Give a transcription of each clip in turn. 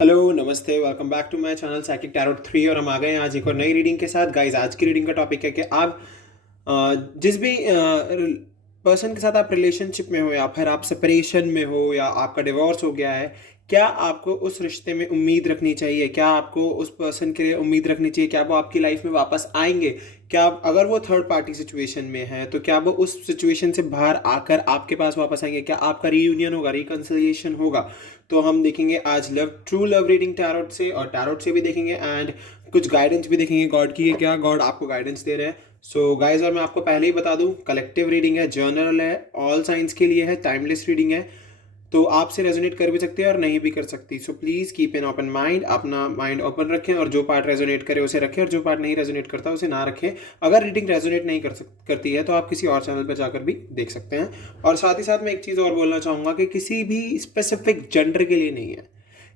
Hello नमस्ते, welcome back to my channel psychic tarot 3। और हम आ गए हैं आज एक और नई रीडिंग के साथ। गाइस, आज की रीडिंग का टॉपिक है कि आप जिस भी पर्सन के साथ आप रिलेशनशिप में हो या फिर आप सेपरेशन में हो या आपका डिवोर्स हो गया है, क्या आपको उस रिश्ते में उम्मीद रखनी चाहिए? क्या आपको उस पर्सन के लिए उम्मीद रखनी चाहिए? क्या वो आपकी लाइफ में वापस आएंगे? क्या अगर वो थर्ड पार्टी सिचुएशन में है तो क्या वो उस सिचुएशन से बाहर आकर आपके पास वापस आएंगे? क्या आपका रीयूनियन होगा, रिकंसिलिएशन होगा? तो हम देखेंगे आज ट्रू लव रीडिंग टैरोट से, और टैरोट से भी देखेंगे एंड कुछ गाइडेंस भी देखेंगे गॉड की, क्या गॉड आपको गाइडेंस दे रहे हैं। सो गाइज, और मैं आपको पहले ही बता दूं, कलेक्टिव रीडिंग है, जर्नल है, ऑल साइंस के लिए है, टाइमलेस रीडिंग है, तो आपसे रेजोनेट कर भी सकती है और नहीं भी कर सकती। So please keep an open mind, अपना माइंड ओपन रखें और जो पार्ट रेजोनेट करे उसे रखें और जो पार्ट नहीं रेजोनेट करता उसे ना रखें। अगर रीडिंग रेजोनेट नहीं करती है तो आप किसी और चैनल पर जाकर भी देख सकते हैं। और साथ ही साथ मैं एक चीज़ और बोलना चाहूँगा कि किसी भी स्पेसिफिक जेंडर के लिए नहीं है,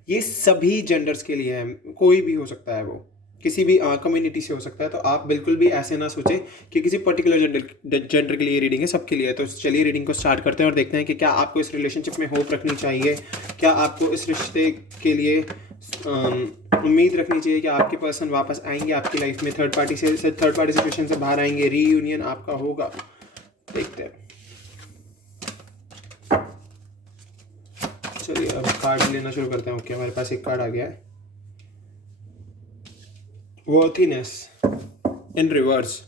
ये सभी जेंडर्स के लिए है। कोई भी हो सकता है, वो किसी भी कम्युनिटी से हो सकता है। तो आप बिल्कुल भी ऐसे ना सोचें कि किसी पर्टिकुलर जेंडर के लिए रीडिंग है, सबके लिए है। तो चलिए रीडिंग को स्टार्ट करते हैं और देखते हैं कि क्या आपको इस रिलेशनशिप में होप रखनी चाहिए, क्या आपको इस रिश्ते के लिए उम्मीद रखनी चाहिए कि आपके पर्सन वापस आएंगे आपकी लाइफ में, थर्ड पार्टी सिचुएशन से बाहर आएंगे, रीयूनियन आपका होगा। देखते हैं। चलिए अब कार्ड लेना शुरू करते हैं। ओके, हमारे पास एक कार्ड आ गया है, वर्थीनेस इन रिवर्स।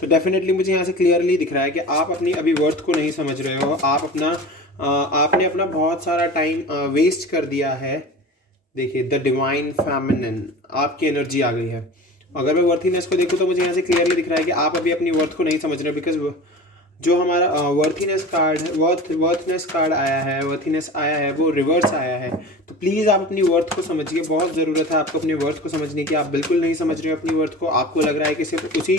तो डेफिनेटली मुझे यहाँ से क्लियरली दिख रहा है कि आप अपनी अभी वर्थ को नहीं समझ रहे हो। आपने अपना बहुत सारा टाइम वेस्ट कर दिया है। देखिए, द डिवाइन फेमिनिन, आपकी एनर्जी आ गई है। अगर मैं वर्थीनेस को देखूँ तो मुझे यहाँ से क्लियरली दिख रहा है कि आप अभी अपनी वर्थ को नहीं समझ रहे, बिकॉज जो हमारा वर्थीनेस कार्ड वर्थीनेस आया है वो रिवर्स आया है। तो प्लीज़ आप अपनी वर्थ को समझिए, बहुत ज़रूरत है आपको अपनी वर्थ को समझने की। आप बिल्कुल नहीं समझ रहे हो अपनी वर्थ को, आपको लग रहा है कि सिर्फ उसी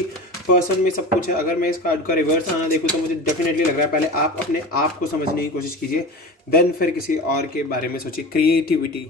पर्सन में सब कुछ है। अगर मैं इस कार्ड का रिवर्स आना देखूँ तो मुझे डेफिनेटली लग रहा है पहले आप अपने आप को समझने की कोशिश कीजिए, देन फिर किसी और के बारे में सोचिए। क्रिएटिविटी,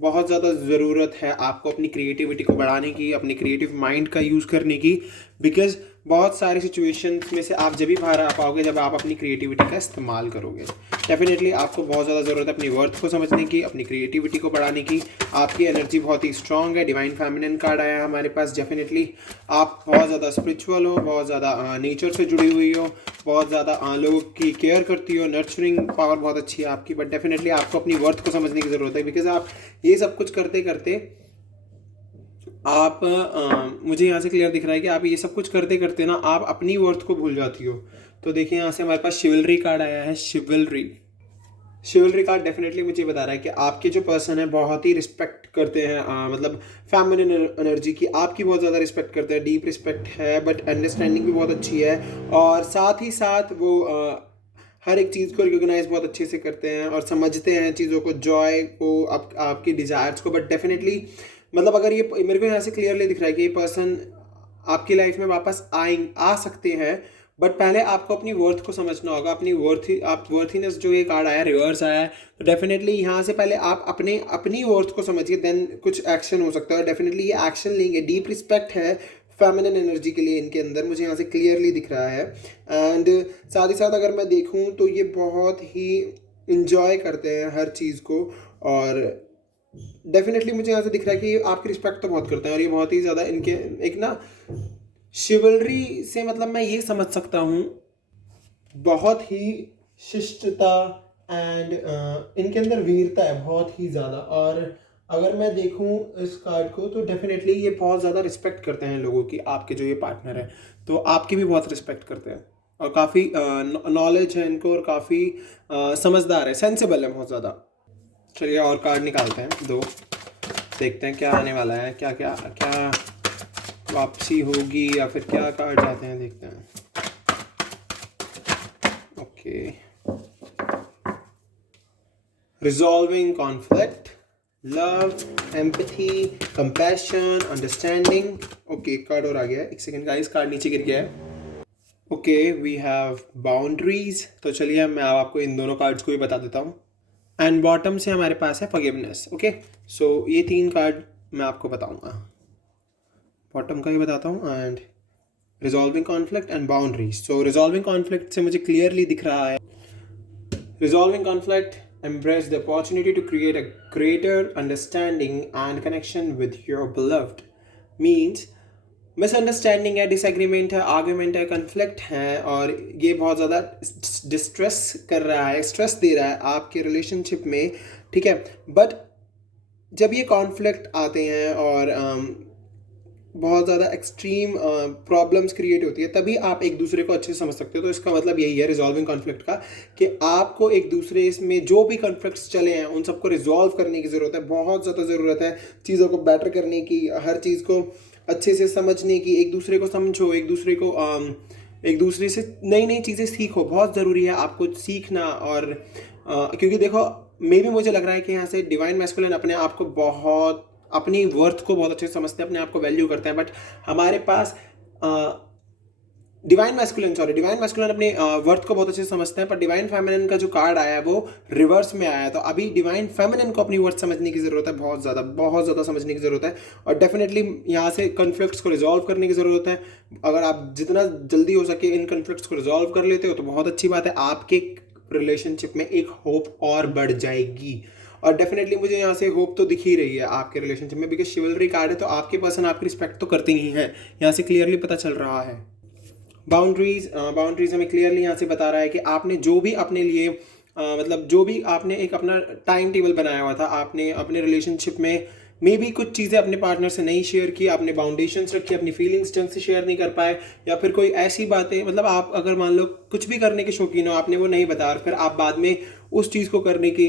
बहुत ज़्यादा ज़रूरत है आपको अपनी क्रिएटिविटी को बढ़ाने की, अपनी क्रिएटिव माइंड का यूज़ करने की, बिकॉज बहुत सारी सिचुएशंस में से आप जब भी बाहर आ पाओगे जब आप अपनी क्रिएटिविटी का इस्तेमाल करोगे। डेफिनेटली आपको बहुत ज़्यादा ज़रूरत है अपनी वर्थ को समझने की, अपनी क्रिएटिविटी को बढ़ाने की। आपकी एनर्जी बहुत ही स्ट्रांग है। डिवाइन फेमिनिन कार्ड आया है हमारे पास। डेफिनेटली आप बहुत ज़्यादा स्पिरिचुअल हो, बहुत ज़्यादा नेचर से जुड़ी हुई हो, बहुत ज़्यादा लोगों की केयर करती हो, नर्चरिंग पावर बहुत अच्छी है आपकी। बट डेफिनेटली आपको अपनी वर्थ को समझने की ज़रूरत है, बिकॉज आप ये सब कुछ करते करते आप मुझे यहाँ से क्लियर दिख रहा है कि आप ये सब कुछ करते करते ना आप अपनी वर्थ को भूल जाती हो। तो देखिए, यहाँ से हमारे पास शिवलरी कार्ड आया है। शिवलरी कार्ड डेफिनेटली मुझे बता रहा है कि आपके जो पर्सन है बहुत ही रिस्पेक्ट करते हैं, मतलब फेमिनिन एनर्जी की आपकी बहुत ज़्यादा रिस्पेक्ट करते हैं, डीप रिस्पेक्ट है, बट अंडरस्टैंडिंग भी बहुत अच्छी है। और साथ ही साथ वो हर एक चीज़ को रिकोगनाइज बहुत अच्छे से करते हैं और समझते हैं चीज़ों को, जॉय को, आपकी डिज़ायर्स को। बट डेफिनेटली मतलब अगर ये मेरे को यहाँ से क्लियरली दिख रहा है कि ये पर्सन आपकी लाइफ में वापस आ सकते हैं, बट पहले आपको अपनी वर्थ को समझना होगा। अपनी वर्थीनेस, जो ये कार्ड आया रिवर्स आया है, तो डेफिनेटली यहाँ से पहले आप अपनी वर्थ को समझिए, देन कुछ एक्शन हो सकता है। डेफिनेटली ये एक्शन लेंगे। डीप रिस्पेक्ट है फेमिनिन एनर्जी के लिए इनके अंदर, मुझे यहाँ से क्लियरली दिख रहा है। एंड साथ ही साथ अगर मैं देखूँ तो ये बहुत ही इंजॉय करते हैं हर चीज़ को। और डेफिनेटली मुझे यहाँ से दिख रहा है कि ये आपकी रिस्पेक्ट तो बहुत करते हैं और ये बहुत ही ज़्यादा इनके एक ना शिवलरी से मतलब मैं ये समझ सकता हूँ बहुत ही शिष्टता एंड इनके अंदर वीरता है बहुत ही ज़्यादा। और अगर मैं देखूँ इस कार्ड को तो डेफिनेटली ये बहुत ज़्यादा रिस्पेक्ट करते हैं लोगों की। आपके जो ये पार्टनर है तो आपकी भी बहुत रिस्पेक्ट करते हैं और काफ़ी नॉलेज है इनको और काफ़ी समझदार है, सेंसिबल है बहुत ज़्यादा। चलिए और कार्ड निकालते हैं दो, देखते हैं क्या आने वाला है, क्या क्या क्या वापसी होगी या फिर क्या कार्ड आते हैं, देखते हैं। Okay, resolving conflict, love, empathy, compassion, understanding. Okay, card और आ गया है, एक सेकेंड गाइस, कार्ड नीचे गिर गया है। Okay, we have boundaries. तो चलिए मैं आपको इन दोनों कार्ड्स को भी बता देता हूँ। एंड बॉटम से हमारे पास है फॉरगिवनेस। ओके, सो ये तीन कार्ड मैं आपको बताऊंगा, बॉटम का ही बताता हूँ, and resolving conflict and boundaries. So resolving conflict से मुझे क्लियरली दिख रहा है, resolving conflict Embrace the opportunity to create a greater understanding and connection with your beloved. Means misunderstanding है, डिसएग्रीमेंट है, आर्ग्यूमेंट है, कन्फ्लिक्ट है और ये बहुत ज़्यादा डिस्ट्रेस कर रहा है, स्ट्रेस दे रहा है आपके रिलेशनशिप में, ठीक है। बट जब ये कॉन्फ्लिक्ट आते हैं और बहुत ज़्यादा एक्सट्रीम प्रॉब्लम्स क्रिएट होती है, तभी आप एक दूसरे को अच्छे से समझ सकते हो। तो इसका मतलब यही है रिजॉल्विंग कॉन्फ्लिक्ट का, कि आपको एक दूसरे में जो भी कॉन्फ्लिक्ट्स चले हैं उन सबको रिजॉल्व करने की ज़रूरत है, बहुत ज़्यादा ज़रूरत है चीज़ों को बेटर करने की, हर चीज़ को अच्छे से समझने की, एक दूसरे को समझो, एक दूसरे से नई नई चीज़ें सीखो। बहुत ज़रूरी है आपको सीखना। और क्योंकि देखो, मे भी मुझे लग रहा है कि यहाँ से डिवाइन मैस्कुलिन अपने आप को बहुत, अपनी वर्थ को बहुत अच्छे से समझते हैं, अपने आप को वैल्यू करते हैं। बट हमारे पास डिवाइन मैस्कुलिन अपने वर्थ को बहुत अच्छे से समझते हैं, पर डिवाइन फेमिनिन का जो कार्ड आया है वो रिवर्स में आया है। तो अभी डिवाइन फेमिनिन को अपनी वर्थ समझने की ज़रूरत है, बहुत ज़्यादा समझने की ज़रूरत है। और डेफिनेटली यहाँ से कन्फ्लिक्ट्स को रिजॉल्व करने की ज़रूरत है। अगर आप जितना जल्दी हो सके इन कन्फ्लिक्ट्स को रिजॉल्व कर लेते हो तो बहुत अच्छी बात है, आपके रिलेशनशिप में एक होप और बढ़ जाएगी। और डेफिनेटली मुझे यहाँ से होप तो दिख ही रही है आपके रिलेशनशिप में, बिकॉज शिवलरी कार्ड है, तो आपके पर्सन आपकी रिस्पेक्ट तो करते ही हैं, यहाँ से क्लियरली पता चल रहा है। बाउंड्रीज हमें क्लियरली यहाँ से बता रहा है कि आपने जो भी अपने लिए मतलब जो भी आपने एक अपना टाइम टेबल बनाया हुआ था, आपने अपने रिलेशनशिप में मे बी कुछ चीज़ें अपने पार्टनर से नहीं शेयर की, आपने बाउंडेशंस रखी, अपनी फीलिंग्स ढंग से शेयर नहीं कर पाए, या फिर कोई ऐसी बातें, मतलब आप अगर मान लो कुछ भी करने के शौकीन हो, आपने वो नहीं बताया और फिर आप बाद में उस चीज़ को करने की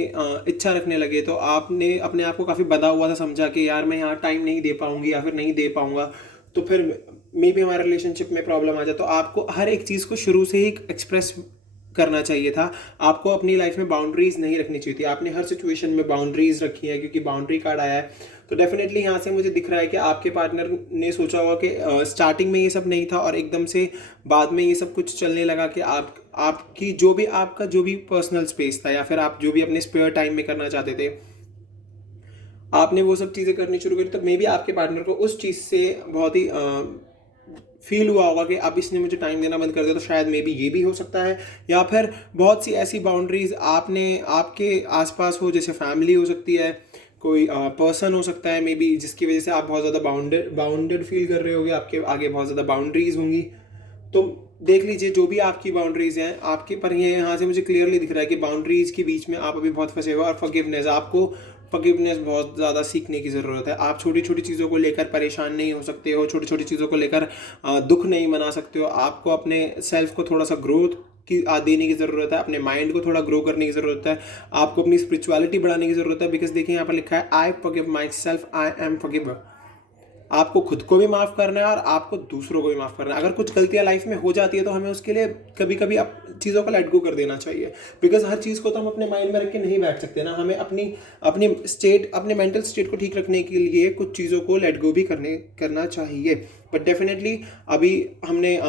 इच्छा रखने लगे, तो आपने अपने आप को काफ़ी बंधा हुआ था समझा कि यार मैं यहाँ टाइम नहीं दे पाऊंगी या फिर नहीं दे पाऊंगा, तो फिर मे भी हमारे रिलेशनशिप में प्रॉब्लम आ जाए। तो आपको हर एक चीज़ को शुरू से ही एक्सप्रेस करना चाहिए था, आपको अपनी लाइफ में बाउंड्रीज नहीं रखनी चाहिए थी। आपने हर सिचुएशन में बाउंड्रीज रखी है, क्योंकि बाउंड्री कार्ड आया है। तो डेफिनेटली यहाँ से मुझे दिख रहा है कि आपके पार्टनर ने सोचा होगा कि स्टार्टिंग में ये सब नहीं था और एकदम से बाद में ये सब कुछ चलने लगा कि आपकी जो भी पर्सनल स्पेस था या फिर आप जो भी अपने स्पेयर टाइम में करना चाहते थे, आपने वो सब चीज़ें करनी शुरू करी। तो मे बी आपके पार्टनर को उस चीज़ से बहुत ही फील हुआ होगा कि अब इसने मुझे टाइम देना बंद कर दिया, तो शायद मे बी ये भी हो सकता है। या फिर बहुत सी ऐसी बाउंड्रीज आपने आपके आसपास हो, जैसे फैमिली हो सकती है, कोई पर्सन हो सकता है मे बी, जिसकी वजह से आप बहुत ज़्यादा बाउंडेड फील कर रहे होगे, आपके आगे बहुत ज़्यादा बाउंड्रीज होंगी। तो देख लीजिए जो भी आपकी बाउंड्रीज हैं आपके, पर ये यहाँ से मुझे क्लियरली दिख रहा है कि बाउंड्रीज के बीच में आप अभी बहुत फंसे हुए। और फॉरगिवनेस बहुत ज़्यादा सीखने की ज़रूरत है। आप छोटी छोटी चीज़ों को लेकर परेशान नहीं हो सकते हो, छोटी छोटी चीज़ों को लेकर दुख नहीं मना सकते हो। आपको अपने सेल्फ को थोड़ा सा ग्रोथ की देने की ज़रूरत है, अपने माइंड को थोड़ा ग्रो करने की ज़रूरत है, आपको अपनी स्पिरिचुअलिटी बढ़ाने की ज़रूरत है। बिकॉज देखिए यहाँ पर लिखा है I forgive myself, I am forgiver. आपको खुद को भी माफ़ करना है और आपको दूसरों को भी माफ़ करना है। अगर कुछ गलतियां लाइफ में हो जाती है तो हमें उसके लिए कभी कभी चीज़ों को लेट गो कर देना चाहिए। बिकॉज हर चीज़ को तो हम अपने माइंड में रख के नहीं बैठ सकते ना, हमें अपने मेंटल स्टेट को ठीक रखने के लिए कुछ चीज़ों को लेट गो भी करना चाहिए। बट डेफिनेटली अभी हमने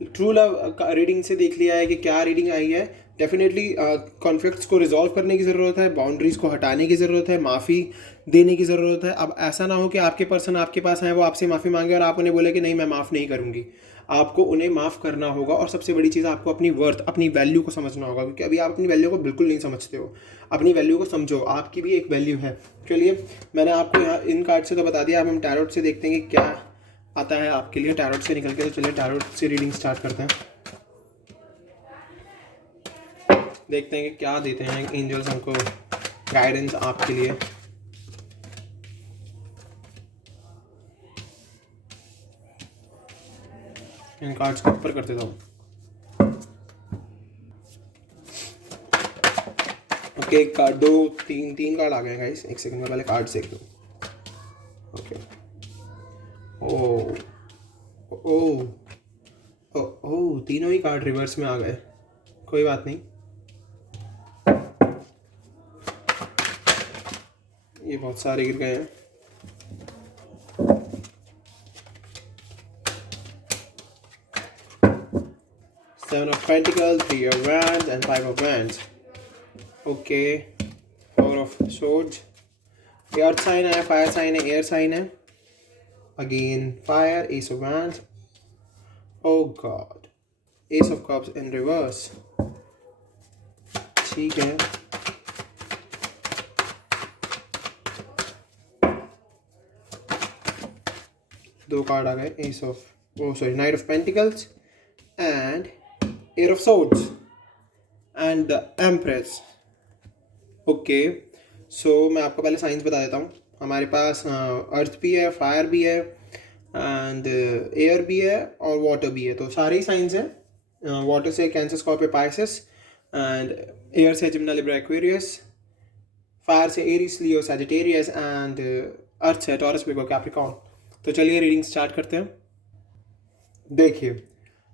ट्रू लव रीडिंग से देख लिया है कि क्या रीडिंग आई है। डेफिनेटली कॉन्फ्लिक्ट्स को रिजॉल्व करने की ज़रूरत है, बाउंड्रीज़ को हटाने की ज़रूरत है, माफ़ी देने की ज़रूरत है। अब ऐसा ना हो कि आपके पर्सन आपके पास आए, वो आपसे माफ़ी मांगे और आप उन्हें बोले कि नहीं मैं माफ़ नहीं करूँगी। आपको उन्हें माफ़ करना होगा। और सबसे बड़ी चीज़, आपको अपनी वर्थ, अपनी वैल्यू को समझना होगा, क्योंकि अभी आप अपनी वैल्यू को बिल्कुल नहीं समझते हो। अपनी वैल्यू को समझो, आपकी भी एक वैल्यू है। चलिए, मैंने आपको यहाँ इन कार्ड से तो बता दिया, अब हम टैरोट से देखते हैं कि क्या आता है आपके लिए टैरोट से निकल के। तो चलिए टैरोट से रीडिंग स्टार्ट करते हैं, देखते हैं कि क्या देते हैं एंजल्स हमको गाइडेंस आपके लिए। इन कार्ड्स को ऊपर कर देता हूँ। ओके, एक कार्ड, दो, तीन कार्ड आ गए गाइस। एक सेकंड में पहले कार्ड देख लो। ओके, ओ ओ ओ ओ तीनों ही कार्ड रिवर्स में आ गए, कोई बात नहीं, ये बहुत सारे गिर गए हैं। Seven of Pentacles, Three of Wands and Five of Wands. Okay, Four of Swords. Earth sign है, Fire sign है, Air sign है. Again Fire, Ace of Wands. Oh God, Ace of Cups in reverse. ठीक है, दो card आ गए, ace of, oh sorry, knight of pentacles and air of swords and the empress. Okay, so मैं आपको पहले science बता देता हूँ। हमारे पास अर्थ भी है, फायर भी है एंड एयर भी है और वाटर भी है, तो सारे ही साइंस हैं। वाटर से cancer, Scorpio, Pisces and air से जिम्ना, लिब्रा, एक्वेरियस, फायर से Aries, Leo, Sagittarius and earth से टॉरस, विर्गो, कैप्रिकॉर्न। तो चलिए रीडिंग स्टार्ट करते हैं। देखिए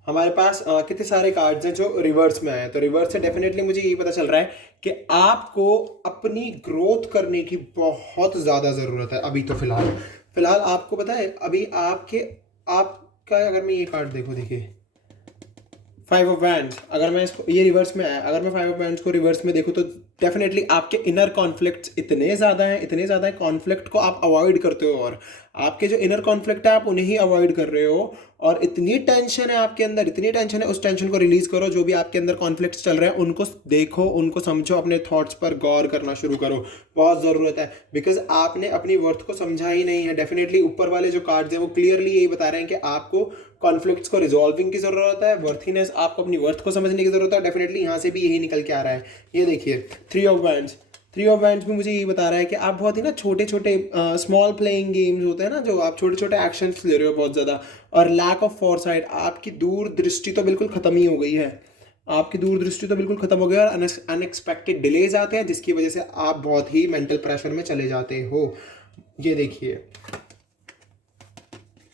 हमारे पास कितने सारे कार्ड्स हैं जो रिवर्स में आए हैं। तो रिवर्स से डेफिनेटली मुझे यही पता चल रहा है कि आपको अपनी ग्रोथ करने की बहुत ज़्यादा ज़रूरत है अभी। तो फिलहाल आपको पता है अभी आपका अगर मैं ये कार्ड देखिए 5 ऑफ वैंड्स, अगर मैं इसको, ये रिवर्स में आया, अगर मैं 5 ऑफ वैंड्स को रिवर्स में देखूँ तो डेफिनेटली आपके इनर कॉन्फ्लिक्ट्स इतने ज़्यादा हैं, कॉन्फ्लिक्ट को आप अवॉइड करते हो और आपके जो इनर कॉन्फ्लिक्ट है आप उन्हें ही अवॉइड कर रहे हो। और इतनी टेंशन है आपके अंदर, इतनी टेंशन है, उस टेंशन को रिलीज करो। जो भी आपके अंदर कॉन्फ्लिक्ट्स चल रहे हैं उनको देखो, उनको समझो, अपने थॉट्स पर गौर करना शुरू करो, बहुत ज़रूरत है। बिकॉज आपने अपनी वर्थ को समझा ही नहीं है। डेफिनेटली ऊपर वाले जो कार्ड्स हैं वो क्लियरली यही बता रहे हैं कि आपको कॉन्फ्लिक्ट्स को रिजॉल्विंग की ज़रूरत है, वर्थीनेस, आपको अपनी वर्थ को समझने की ज़रूरत है। डेफिनेटली यहाँ से भी यही निकल के आ रहा है। ये देखिए 3 ऑफ वैंड्स, 3 ऑफ वैंड्स भी मुझे यही बता रहा है कि आप बहुत ही ना छोटे छोटे स्मॉल प्लेइंग गेम्स होते हैं ना, जो आप छोटे छोटे एक्शंस ले रहे हो बहुत ज़्यादा, और लैक ऑफ फोरसाइट, आपकी दूरदृष्टि तो बिल्कुल ख़त्म ही हो गई है। आपकी दूरदृष्टि तो बिल्कुल ख़त्म हो गई और अनएक्सपेक्टेड डिलेज आते हैं जिसकी वजह से आप बहुत ही मेंटल प्रेशर में चले जाते हो। ये देखिए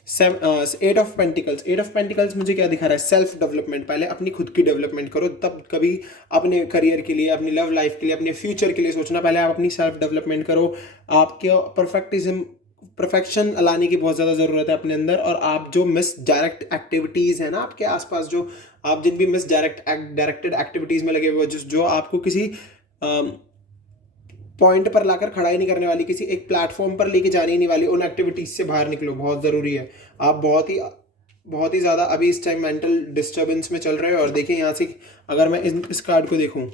8 ऑफ पेंटिकल्स, 8 ऑफ पेंटिकल्स मुझे क्या दिखा रहा है? Self development. पहले अपनी खुद की डेवलपमेंट करो, तब कभी अपने करियर के लिए, अपनी लव लाइफ के लिए, अपने फ्यूचर के लिए सोचना। पहले आप अपनी सेल्फ डेवलपमेंट करो। आपके परफेक्शन लाने की बहुत ज़्यादा ज़रूरत है अपने अंदर। और आप जो मिस डायरेक्ट एक्टिविटीज़ हैं ना आपके आसपास, जो आप जिन भी मिस डायरेक्टेड एक्टिविटीज़ में लगे हुए हो, जो आपको किसी पॉइंट पर लाकर खड़ा ही नहीं करने वाली, किसी एक प्लेटफॉर्म पर लेके जाने ही नहीं वाली, उन एक्टिविटीज़ से बाहर निकलो, बहुत ज़रूरी है। आप बहुत ही ज़्यादा अभी इस टाइम मेंटल डिस्टर्बेंस में चल रहे हो। और देखिए यहाँ से अगर मैं इस कार्ड को देखूँ,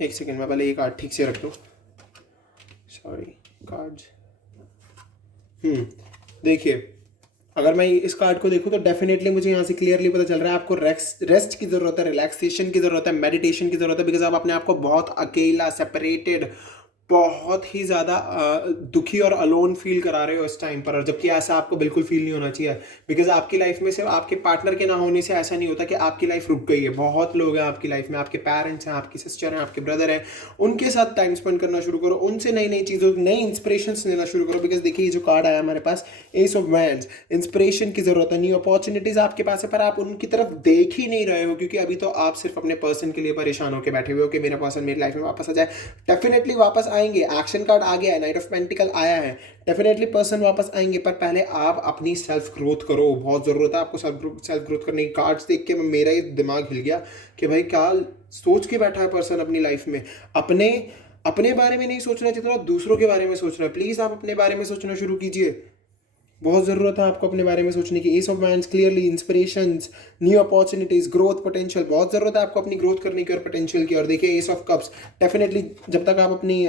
एक सेकेंड, मैं पहले ये कार्ड ठीक से रख दूँ, सॉरी कार्ड्स। देखिए अगर मैं इस कार्ड को देखूँ तो डेफिनेटली मुझे यहाँ से क्लियरली पता चल रहा है आपको रेस्ट की ज़रूरत है, रिलैक्सेशन की ज़रूरत है, मेडिटेशन की ज़रूरत है। बिकॉज आप अपने आप को बहुत अकेला, सेपरेटेड, बहुत ही ज़्यादा दुखी और अलोन फील करा रहे हो इस टाइम पर। और जबकि ऐसा आपको बिल्कुल फील नहीं होना चाहिए। बिकॉज आपकी लाइफ में सिर्फ आपके पार्टनर के ना होने से ऐसा नहीं होता कि आपकी लाइफ रुक गई है। बहुत लोग हैं आपकी लाइफ में, आपके पेरेंट्स हैं, आपकी सिस्टर हैं, आपके ब्रदर हैं। उनके साथ टाइम स्पेंड करना शुरू करो, उनसे नई नई चीज़ों, नई इंस्पिरेशंस लेना शुरू करो। बिकॉज देखिए ये जो कार्ड आया हमारे पास, एस ऑफ वैंड्स, इंस्पिरेशन की ज़रूरत है, न्यू अपॉर्चुनिटीज़ आपके पास है, पर आप उनकी तरफ देख ही नहीं रहे हो। क्योंकि अभी तो आप सिर्फ अपने पर्सन के लिए परेशान होकर बैठे हुए हो कि मेरा पर्सन मेरी लाइफ में वापस आ जाए। डेफिनेटली वापस आएंगे, एक्शन कार्ड आ गया है, नाइट ऑफ पेंटिकल आया है, डेफिनेटली पर्सन वापस आएंगे। पर पहले आप अपनी सेल्फ ग्रोथ करो, बहुत ज़रूरत है आपको सेल्फ ग्रोथ करने की। कार्ड्स देख के मेरा ही दिमाग हिल गया कि भाई क्या सोच के बैठा है पर्सन अपनी लाइफ में। अपने बारे में नहीं सोचना चाहिए, थोड़ा दूसरों के बारे में सोचना है। प्लीज़ आप अपने बारे में सोचना शुरू कीजिए, बहुत ज़रूरत है आपको अपने बारे में सोचने की। S of wands clearly inspirations, new opportunities, growth potential, बहुत ज़रूरत है आपको अपनी ग्रोथ करने की और पोटेंशियल की। और देखिए एस ऑफ कप्स, डेफिनेटली जब तक आप अपनी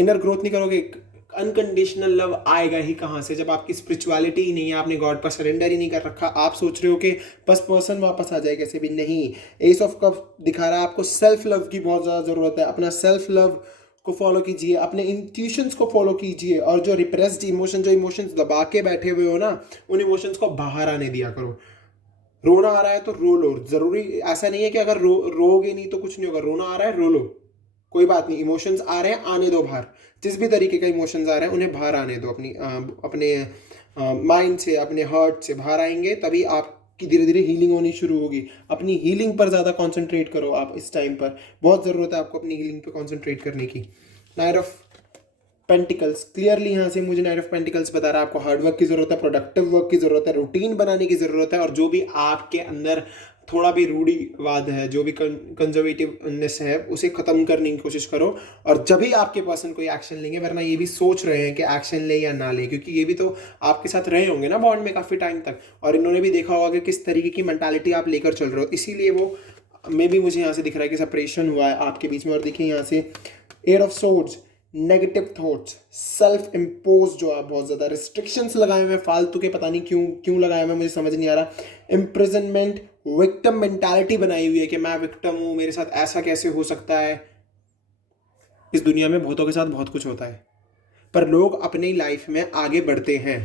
इनर ग्रोथ नहीं करोगे, अनकंडीशनल लव आएगा ही कहाँ से, जब आपकी स्पिरिचुअलिटी ही नहीं है, आपने गॉड पर सरेंडर ही नहीं कर रखा। आप सोच रहे हो कि बस पर्सन वापस आ जाए कैसे भी, नहीं। एस ऑफ कप दिखा रहा है आपको सेल्फ लव की बहुत ज़्यादा ज़रूरत है। अपना सेल्फ लव को फॉलो कीजिए, अपने इंट्यूशंस को फॉलो कीजिए। और जो रिप्रेस्ड इमोशन, जो इमोशंस दबा के बैठे हुए हो ना, उन इमोशंस को बाहर आने दिया करो। रोना आ रहा है तो रो लो, ज़रूरी ऐसा नहीं है कि अगर रोगे नहीं तो कुछ नहीं होगा। रोना आ रहा है, रो लो, कोई बात नहीं। इमोशंस आ रहे हैं, आने दो बाहर। जिस भी तरीके का इमोशंस आ रहे हैं उन्हें बाहर आने दो। अपने माइंड से, अपने हार्ट से बाहर आएंगे, तभी आपकी धीरे धीरे हीलिंग होनी शुरू होगी। अपनी हीलिंग पर ज़्यादा कंसंट्रेट करो आप इस टाइम पर, बहुत ज़रूरत है आपको अपनी हीलिंग पर कंसंट्रेट करने की। नाइट ऑफ पेंटिकल्स, क्लियरली यहाँ से मुझे नाइट ऑफ पेंटिकल्स बता रहा है आपको हार्डवर्क की ज़रूरत है, प्रोडक्टिव वर्क की ज़रूरत है, रूटीन बनाने की ज़रूरत है। और जो भी आपके अंदर थोड़ा भी रूढ़िवाद है, जो भी कंजर्वेटिवनेस है, उसे ख़त्म करने की कोशिश करो। और जब भी आपके पर्सन कोई एक्शन लेंगे, वरना ये भी सोच रहे हैं कि एक्शन ले या ना ले, क्योंकि ये भी तो आपके साथ रहे होंगे ना बॉन्ड में काफ़ी टाइम तक, और इन्होंने भी देखा होगा कि किस तरीके की मेंटालिटी आप लेकर चल रहे हो। इसीलिए वो मे भी मुझे यहाँ से दिख रहा है कि सेपरेशन हुआ है आपके बीच में। और देखिए यहाँ से 8 of swords, negative thoughts, self impose जो आप बहुत ज़्यादा रिस्ट्रिक्शंस लगाए हुए हैं फालतू के, पता नहीं क्यों लगाए हुए हैं, मुझे समझ नहीं आ रहा। इम्प्रिजनमेंट, विक्टिम मेंटालिटी बनाई हुई है कि मैं विक्टिम हूँ, मेरे साथ ऐसा कैसे हो सकता है। इस दुनिया में बहुतों के साथ बहुत कुछ होता है, पर लोग अपनी लाइफ में आगे बढ़ते हैं।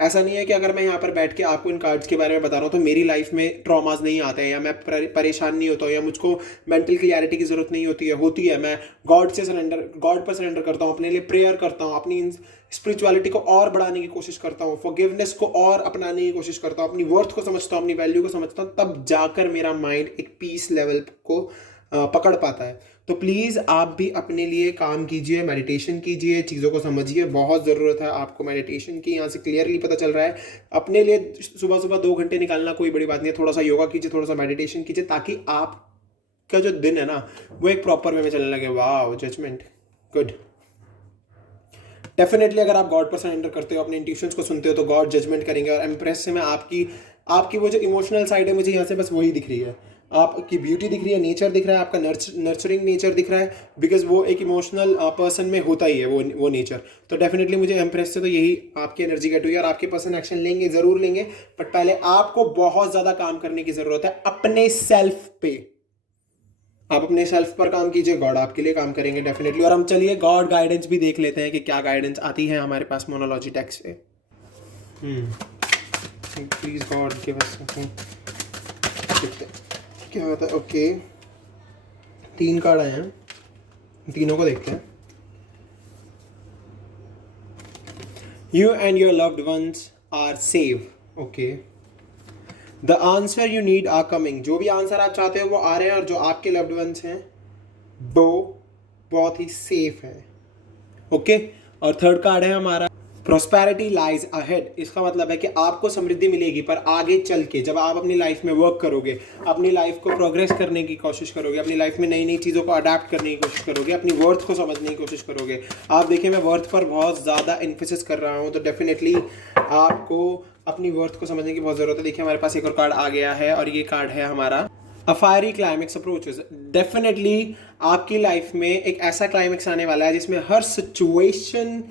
ऐसा नहीं है कि अगर मैं यहाँ पर बैठ के आपको इन कार्ड्स के बारे में बता रहा हूँ तो मेरी लाइफ में ट्रॉमास नहीं आते हैं, या मैं परेशान नहीं होता हूँ, या मुझको मेंटल क्लियरिटी की ज़रूरत नहीं होती है। मैं गॉड पर सरेंडर करता हूँ, अपने लिए प्रेयर करता हूँ, अपनी स्पिरिचुअलिटी को और बढ़ाने की कोशिश करता हूँ, फॉरगिवनेस को और अपनाने की कोशिश करता हूँ, अपनी वर्थ को समझता हूँ, अपनी वैल्यू को समझता हूँ, तब जाकर मेरा माइंड एक पीस लेवल को पकड़ पाता है। तो प्लीज़ आप भी अपने लिए काम कीजिए, मेडिटेशन कीजिए, चीज़ों को समझिए, बहुत ज़रूरत है आपको मेडिटेशन की। यहाँ से क्लियरली पता चल रहा है अपने लिए सुबह सुबह 2 घंटे निकालना कोई बड़ी बात नहीं है। थोड़ा सा योगा कीजिए, थोड़ा सा मेडिटेशन कीजिए, ताकि आपका जो दिन है ना वो एक प्रॉपर वे में चलने लगे। वाह, जजमेंट गुड। डेफिनेटली अगर आप गॉड पर सरेंडर करते हो, अपने इंट्यूशंस को सुनते हो, तो गॉड जजमेंट करेंगे। और एम्प्रेस से मैं आपकी वो जो इमोशनल साइड है, मुझे यहाँ से बस वही दिख रही है। आपकी ब्यूटी दिख रही है, नेचर दिख रहा है, आपका नर्चरिंग नेचर दिख रहा है, बिकॉज वो एक इमोशनल पर्सन में होता ही है वो नेचर। तो डेफिनेटली मुझे एम्प्रेस से तो यही आपकी एनर्जी गेट हुई है, और आपके पर्सन एक्शन लेंगे, ज़रूर लेंगे, बट पहले आपको बहुत ज़्यादा काम करने की ज़रूरत है अपने सेल्फ पे। आप अपने सेल्फ पर काम कीजिए, गॉड आपके लिए काम करेंगे डेफिनेटली। और हम चलिए गॉड गाइडेंस भी देख लेते हैं कि क्या गाइडेंस आती है हमारे पास मोनोलॉजी टेक्स्ट से। Please God give us something. क्या होता है? ओके, 3 कार्ड आए हैं, तीनों को देखते हैं। You and your loved ones are safe. Okay, the answer you need are coming. जो भी आंसर आप चाहते हो वो आ रहे हैं, और जो आपके लव्ड वंस हैं वो बहुत ही सेफ है। ओके, और थर्ड कार्ड है हमारा प्रॉस्पेरिटी लाइज अहेड। इसका मतलब है कि आपको समृद्धि मिलेगी, पर आगे चल के जब आप अपनी लाइफ में वर्क करोगे, अपनी लाइफ को प्रोग्रेस करने की कोशिश करोगे, अपनी लाइफ में नई नई चीज़ों को अडाप्ट करने की कोशिश करोगे, अपनी वर्थ को समझने की कोशिश करोगे। आप देखिए, मैं वर्थ पर बहुत ज़्यादा इन्फोसिस कर रहा हूँ, तो डेफिनेटली आपको अपनी वर्थ को समझने की बहुत ज़रूरत है। देखिए, हमारे पास एक और कार्ड आ गया है, और ये कार्ड है हमारा अ फायरी क्लाइमेक्स अप्रोचेस। डेफिनेटली आपकी लाइफ में एक ऐसा क्लाइमेक्स आने वाला है जिसमें हर सिचुएशन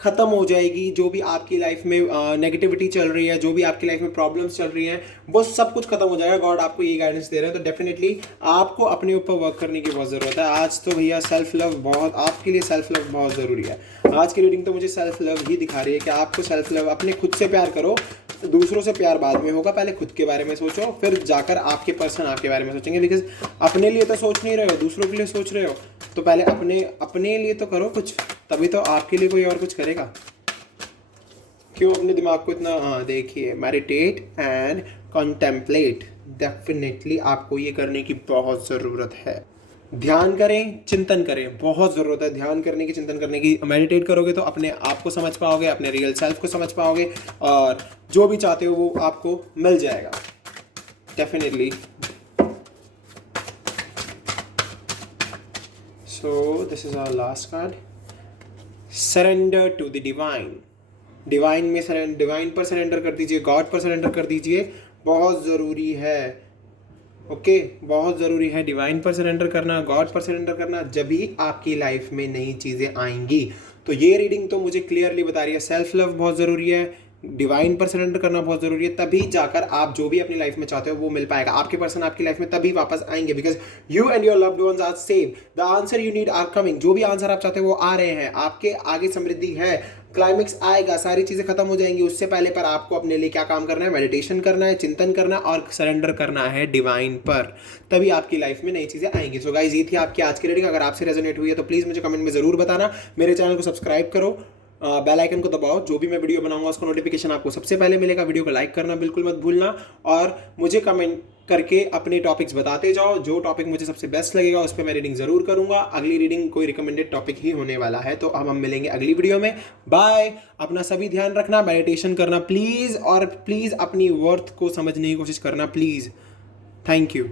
खत्म हो जाएगी। जो भी आपकी लाइफ में नेगेटिविटी चल रही है, जो भी आपकी लाइफ में प्रॉब्लम्स चल रही हैं, वो सब कुछ खत्म हो जाएगा। गॉड आपको ये गाइडेंस दे रहे हैं, तो डेफिनेटली आपको अपने ऊपर वर्क करने की बहुत ज़रूरत है। आज तो भैया सेल्फ लव बहुत, आपके लिए सेल्फ लव बहुत ज़रूरी है। आज की रीडिंग तो मुझे सेल्फ लव ही दिखा रही है कि आपको सेल्फ लव, अपने खुद से प्यार करो, दूसरों से प्यार बाद में होगा। पहले खुद के बारे में सोचो, फिर जाकर आपके पर्सन आपके बारे में सोचेंगे। बिकॉज अपने लिए तो सोच नहीं रहे हो, दूसरों के लिए सोच रहे हो, तो पहले अपने लिए तो करो कुछ, तभी तो आपके लिए कोई और कुछ करेगा। क्यों अपने दिमाग को इतना, देखिए, मेडिटेट एंड कॉन्टेम्पलेट। डेफिनेटली आपको ये करने की बहुत ज़रूरत है। ध्यान करें, चिंतन करें, बहुत ज़रूरत है ध्यान करने की, चिंतन करने की। मेडिटेट करोगे तो अपने आप को समझ पाओगे, अपने रियल सेल्फ को समझ पाओगे, और जो भी चाहते हो वो आपको मिल जाएगा definitely. So this is our last card, surrender to the divine. Divine पर सरेंडर कर दीजिए, गॉड पर सरेंडर कर दीजिए, बहुत ज़रूरी है। ओके, बहुत ज़रूरी है डिवाइन पर सरेंडर करना, गॉड पर सरेंडर करना, जब भी आपकी लाइफ में नई चीज़ें आएंगी। तो ये रीडिंग तो मुझे क्लियरली बता रही है सेल्फ लव बहुत ज़रूरी है, डिवाइन पर सरेंडर करना बहुत ज़रूरी है, तभी जाकर आप जो भी अपनी लाइफ में चाहते हो वो मिल पाएगा। आपके पर्सन आपकी लाइफ में तभी वापस आएंगे, because you and your loved ones are safe. The answer you need are coming. जो भी आंसर आप चाहते हो वो आ रहे हैं, आपके आगे समृद्धि है, क्लाइमेक्स आएगा, सारी चीज़ें खत्म हो जाएंगी। उससे पहले पर आपको अपने लिए क्या काम करना है? मेडिटेशन करना है, चिंतन करना और सरेंडर करना है डिवाइन पर, तभी आपकी लाइफ में नई चीज़ें आएंगी। सो गाइस, ये थी आपकी आज की रीडिंग। अगर आपसे रेजोनेट हुई है तो प्लीज़ मुझे कमेंट में ज़रूर बताना। मेरे चैनल को सब्सक्राइब करो, बेल आइकन को दबाओ, जो भी मैं वीडियो बनाऊंगा उसका नोटिफिकेशन आपको सबसे पहले मिलेगा। वीडियो को लाइक करना बिल्कुल मत भूलना, और मुझे कमेंट करके अपने टॉपिक्स बताते जाओ। जो टॉपिक मुझे सबसे बेस्ट लगेगा उस पर मैं रीडिंग ज़रूर करूंगा। अगली रीडिंग कोई रिकमेंडेड टॉपिक ही होने वाला है, तो अब हम मिलेंगे अगली वीडियो में। बाय। अपना सभी ध्यान रखना, मेडिटेशन करना प्लीज़, और प्लीज़ अपनी वर्थ को समझने की कोशिश करना प्लीज़। Thank you.